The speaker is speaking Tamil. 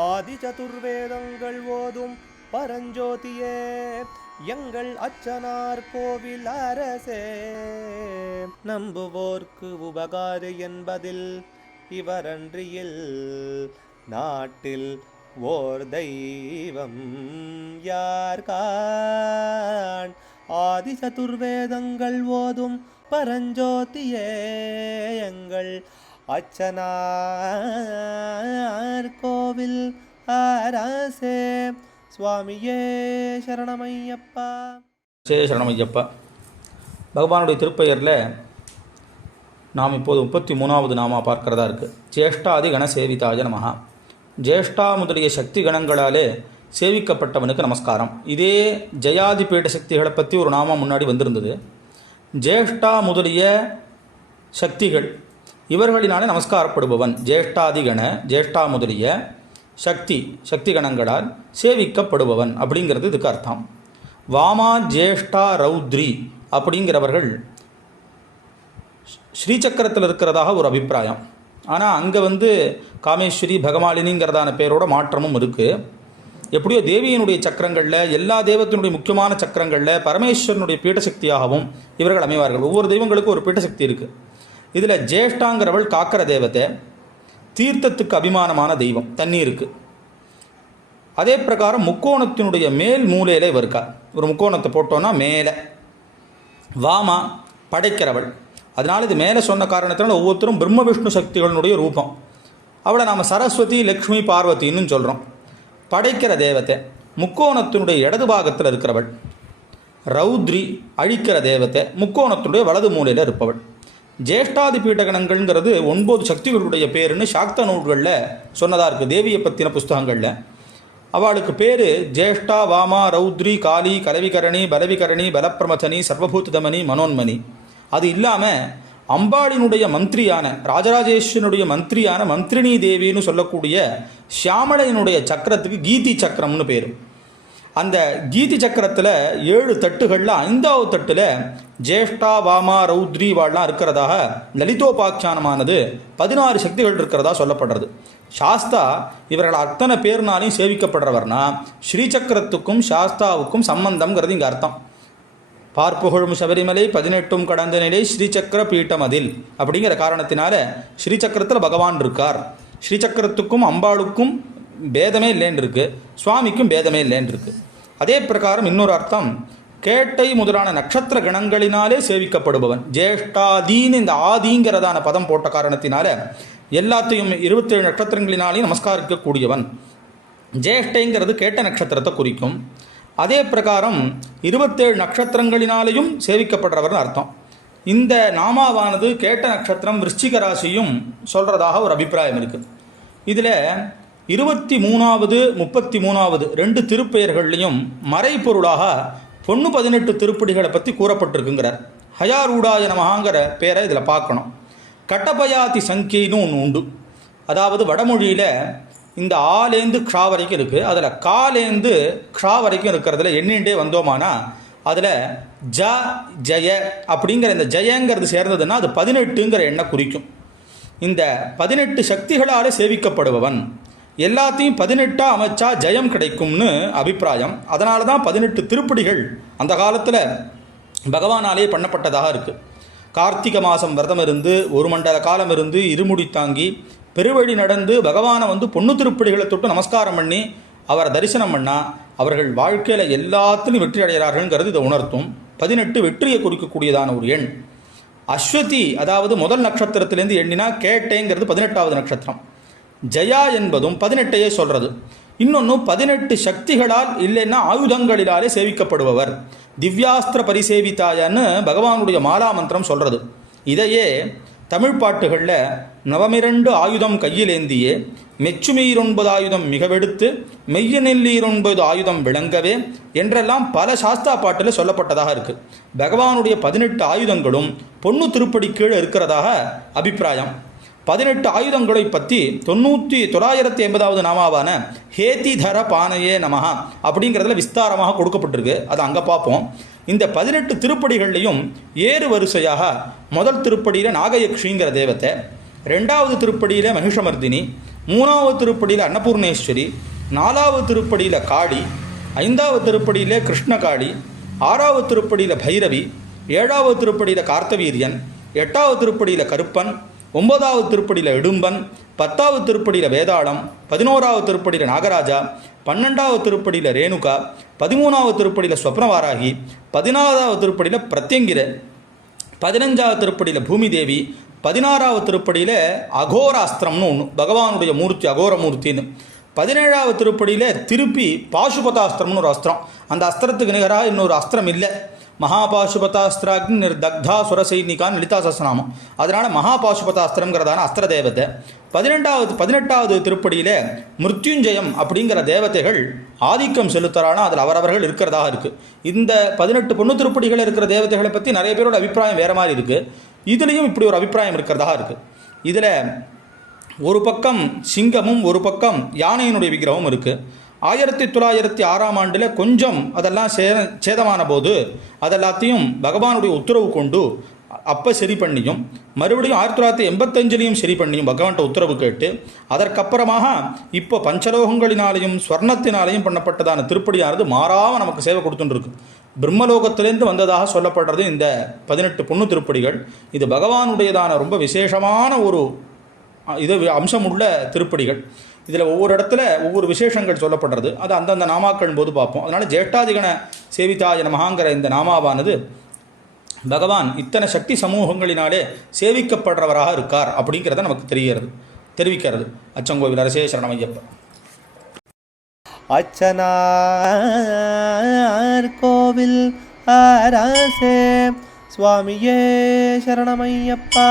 ஆதி சதுர்வேதங்கள் ஓதும் பரஞ்சோதியே எங்கள் அச்சனார் கோவில் அரசே. நம்புவோர்க்கு உபகாரி என்பதில் இவரன்றியில் நாட்டில் ஓர் தெய்வம் யார்கான். ஆதி சதுர்வேதங்கள் ஓதும் பரஞ்சோதியே எங்கள் அச்சனார் கோவில் அரசே. சுவாமியே சரணமையப்பா. சரணமையப்பா. பகவானுடைய திருப்பெயரில் நாம் இப்போது 33வது நாமா பார்க்கிறதா இருக்குது. ஜேஷ்டாதி கண சேவிதாய நமஹா. ஜேஷ்டா முதலிய சக்தி கணங்களாலே சேவிக்கப்பட்டவனுக்கு நமஸ்காரம். இதே ஜெயாதிபீட சக்திகளை பற்றி ஒரு நாமம் முன்னாடி வந்திருந்தது. ஜேஷ்டா முதலிய சக்திகள் இவர்களினாலே நமஸ்காரப்படுபவன். ஜேஷ்டாதிகண, ஜேஷ்டா முதலிய சக்தி கணங்களால் சேவிக்கப்படுபவன் அப்படிங்கிறது இதுக்கு அர்த்தம். வாமா ஜேஷ்டா ரௌத்ரி அப்படிங்கிறவர்கள் ஸ்ரீசக்கரத்தில் இருக்கிறதாக ஒரு அபிப்பிராயம். ஆனால் அங்கே காமேஸ்வரி பகமாலினிங்கிறதான பேரோட மாற்றமும் இருக்குது. எப்படியோ தேவியினுடைய சக்கரங்களில், எல்லா தெய்வத்தினுடைய முக்கியமான சக்கரங்களில் பரமேஸ்வரனுடைய பீட்டசக்தியாகவும் இவர்கள் அமைவார்கள். ஒவ்வொரு தெய்வங்களுக்கும் ஒரு பீட்டசக்தி இருக்குது. இதில் ஜேஷ்டாங்கிறவள் காக்கிற தேவத்தை, தீர்த்தத்துக்கு அபிமானமான தெய்வம், தண்ணீருக்கு. அதே பிரகாரம் முக்கோணத்தினுடைய மேல் மூலையிலே இருக்கா. ஒரு முக்கோணத்தை போட்டோன்னா மேலே வாமா படைக்கிறவள். அதனால் இது மேலே சொன்ன காரணத்தினால ஒவ்வொருத்தரும் பிரம்ம விஷ்ணு சக்திகளினுடைய ரூபம். அவளை நாம் சரஸ்வதி, லக்ஷ்மி, பார்வதின்னு சொல்கிறோம். படைக்கிற தேவத்தை, முக்கோணத்தினுடைய இடது பாகத்தில் இருக்கிறவள். ரௌத்ரி அழிக்கிற தேவத்தை, முக்கோணத்தினுடைய வலது மூலையில் இருப்பவள். ஜேஷ்டாதி பீடகணங்கள்ங்கிறது 9 சக்திகளுடைய பேருன்னு சாக்த நூல்களில் சொன்னதாக இருக்குது. தேவியை பற்றின புஸ்தகங்களில் அவளுக்கு பேர் ஜேஷ்டா, வாமா, ரௌத்ரி, காளி, கலவிகரணி, பலவிகரணி, பலப்பிரமதனி, சர்வபூதமணி, மனோன்மணி. அது இல்லாமல் அம்பாளினுடைய மந்திரியான, ராஜராஜேஸ்வரனுடைய மந்திரியான மந்திரினி தேவின்னு சொல்லக்கூடிய ஷியாமளையினுடைய சக்கரத்துக்கு கீதி சக்கரம்னு பேர். அந்த கீதி சக்கரத்தில் 7 தட்டுகளில் 5வது தட்டில் ஜேஷ்டா, வாமா, ரௌத்ரி வாள்லாம் இருக்கிறதாக லலிதோபாக்கியானமானது 16 சக்திகள் இருக்கிறதா சொல்லப்படுறது. சாஸ்தா இவர்கள் அத்தனை பேர்னாலையும் சேவிக்கப்படுறவர்னா ஸ்ரீசக்கரத்துக்கும் சாஸ்தாவுக்கும் சம்பந்தம்ங்கிறது இங்கே அர்த்தம். பார்ப்புகழும் சபரிமலை 18 கடந்த நிலை ஸ்ரீசக்கர பீட்டம் அதில் அப்படிங்கிற காரணத்தினால ஸ்ரீசக்கரத்தில் பகவான் இருக்கார். ஸ்ரீசக்கரத்துக்கும் அம்பாளுக்கும் பேதமே இல்லைன்னு இருக்கு, சுவாமிக்கும் பேதமே இல்லைன்னு இருக்கு. அதே பிரகாரம் இன்னொரு அர்த்தம், கேட்டை முதலான நட்சத்திர கணங்களினாலே சேவிக்கப்படுபவன். ஜேஷ்டாதீன்னு இந்த ஆதிங்கிறதான பதம் போட்ட காரணத்தினால எல்லாத்தையும் 27 நட்சத்திரங்களினாலேயும் நமஸ்காரிக்கக்கூடியவன். ஜேஷ்டைங்கிறது கேட்ட நட்சத்திரத்தை குறிக்கும். அதே பிரகாரம் 27 நட்சத்திரங்களினாலேயும் சேவிக்கப்படுறவர்னு அர்த்தம். இந்த நாமாவானது கேட்ட நட்சத்திரம் விருச்சிக ராசியும் சொல்கிறதாக ஒரு அபிப்பிராயம் இருக்குது. இதில் 23வது 33வது 2 திருப்பெயர்கள்லையும் மறைப்பொருளாக பொண்ணு 18 திருப்படிகளை பற்றி கூறப்பட்டிருக்குங்கிறார். ஹயாரூடாய நமஹாங்கிற பேரை இதில் பார்க்கணும். கட்டபயாதி சங்கின்னு ஒன்று உண்டு. அதாவது வடமொழியில் இந்த ஆலேந்து க்ஷா வரைக்கும் இருக்குது. அதில் காலேந்து க்ஷா வரைக்கும் இருக்கிறதுல எண்ணின்றே வந்தோமானா அதில் ஜ ஜய அப்படிங்கிற இந்த ஜயங்கிறது சேர்ந்ததுன்னா அது 18ங்கிற எண்ணை குறிக்கும். இந்த 18 சக்திகளால் சேவிக்கப்படுபவன். எல்லாத்தையும் 18 அமைச்சா ஜெயம் கிடைக்கும்னு அபிப்பிராயம். அதனால தான் 18 திருப்படிகள் அந்த காலத்தில் பகவானாலே பண்ணப்பட்டதாக இருக்குது. கார்த்திகை மாதம் விரதம் இருந்து 1 மண்டல காலம் இருந்து இருமுடி தாங்கி பெருவழி நடந்து பகவானை பொண்ணு திருப்படிகளை தொட்டு நமஸ்காரம் பண்ணி அவரை தரிசனம் பண்ணால் அவர்கள் வாழ்க்கையில் எல்லாத்துலையும் வெற்றி அடைகிறார்கள்ங்கிறது இதை உணர்த்தும். 18 வெற்றியை குறிக்கக்கூடியதான ஒரு எண். அஸ்வதி அதாவது முதல் நட்சத்திரத்திலேருந்து எண்ணினா கேட்டேங்கிறது 18வது நட்சத்திரம். ஜயா என்பதும் 18ஐயே சொல்கிறது. இன்னொன்று 18 சக்திகளால் இல்லைன்னா ஆயுதங்களிலாலே சேவிக்கப்படுபவர். திவ்யாஸ்திர பரிசேவித்தாயன்னு பகவானுடைய மாலா மந்திரம் சொல்கிறது. இதையே தமிழ் பாட்டுகளில் நவமிரண்டு ஆயுதம் கையிலேந்தியே மெச்சுமீரொன்பது ஆயுதம் மிகவெடுத்து மெய்யநெல்லீரொன்பது ஆயுதம் விளங்கவே என்றெல்லாம் பல சாஸ்தா பாட்டில் சொல்லப்பட்டதாக இருக்குது. பகவானுடைய 18 ஆயுதங்களும் பொண்ணு திருப்படி கீழே இருக்கிறதாக அபிப்பிராயம். 18 ஆயுதங்களை பற்றி 980வது நாமாவான ஹேதிதர பானையே நமஹா அப்படிங்கிறதுல விஸ்தாரமாக கொடுக்கப்பட்டிருக்கு. அதை அங்கே பார்ப்போம். இந்த 18 திருப்படிகள்லையும் ஏறு வரிசையாக முதல் திருப்படியில் நாகயக்ஷிங்கிற தேவத்தை, ரெண்டாவது திருப்படியில் மகிஷமர்தினி, மூணாவது திருப்படியில் அன்னபூர்ணேஸ்வரி, நாலாவது திருப்படியில் காளி, ஐந்தாவது திருப்படியில் கிருஷ்ணகாளி, ஆறாவது திருப்படியில் பைரவி, ஏழாவது திருப்படியில் கார்த்தவீரியன், எட்டாவது திருப்படியில் கருப்பன், ஒன்பதாவது திருப்படியில் இடும்பன், பத்தாவது திருப்படியில் வேதாளம், 11வது திருப்படியில் நாகராஜா, 12வது திருப்படியில் ரேணுகா, 13வது திருப்படியில் ஸ்வப்னவாராகி, 14வது திருப்படியில் பிரத்யங்கிர, 15வது திருப்படியில் பூமி தேவி, 16வது திருப்படியில் அகோராஸ்திரம்னு ஒன்று, பகவானுடைய மூர்த்தி அகோரமூர்த்தின்னு, 17வது திருப்படியில் திருப்பி பாசுபதாஸ்திரம்னு ஒரு அஸ்திரம். அந்த அஸ்திரத்துக்கு நிகராக இன்னொரு அஸ்திரம் இல்லை. மகாபாசுபதாஸ்திராக்னி நிர்தக்தா சுரசைனிகான் லலிதா சஸ்நாமம். அதனால் மகாபாசுபதாஸ்திரங்கிறதான அஸ்திர தேவதை. 18வது திருப்படியில் மிருத்யுஞ்சயம் அப்படிங்கிற தேவதைகள் ஆதிக்கம் செலுத்துறானா அதில் அவரவர்கள் இருக்கிறதாக இருக்குது. இந்த 18 பொண்ணு திருப்படிகள் இருக்கிற தேவதைகளை பற்றி நிறைய பேரோட அபிப்பிராயம் வேறு மாதிரி இருக்குது. இதுலேயும் இப்படி ஒரு அபிப்பிராயம் இருக்கிறதாக இருக்குது. இதில் ஒரு பக்கம் சிங்கமும் ஒரு பக்கம் யானையினுடைய விக்கிரகமும் இருக்குது. 1906ஆம் ஆண்டில் கொஞ்சம் அதெல்லாம் சேதமான போது அதெல்லாத்தையும் பகவானுடைய உத்தரவு கொண்டு அப்போ சரி பண்ணியும், மறுபடியும் 1985லையும் சரி பண்ணியும் பகவான்கிட்ட உத்தரவு கேட்டு, அதற்கப்புறமாக இப்போ பஞ்சலோகங்களினாலையும் ஸ்வர்ணத்தினாலையும் பண்ணப்பட்டதான திருப்படியானது மாறாமல் நமக்கு சேவை கொடுத்துட்டுருக்கு. பிரம்மலோகத்திலேருந்து வந்ததாக சொல்லப்படுறது இந்த 18 பொண்ணு திருப்படிகள். இது பகவானுடையதான ரொம்ப விசேஷமான ஒரு அம்சமுள்ள திருப்படிகள். இதில் ஒவ்வொரு இடத்துல ஒவ்வொரு விசேஷங்கள் சொல்லப்படுறது. அது அந்தந்த நாமாக்கள் போது பார்ப்போம். அதனால் ஜேஷ்டாதிகண சேவிதாய நமஹாங்கிற இந்த நாமாவானது பகவான் இத்தனை சக்தி சமூகங்களினாலே சேவிக்கப்படுறவராக இருக்கார் அப்படிங்கிறத நமக்கு தெரிவிக்கிறது. அச்சங்கோவில் அரசே சரணமையப்ப. அச்சனார் கோவில் அரசே சுவாமியே சரணமையப்பா.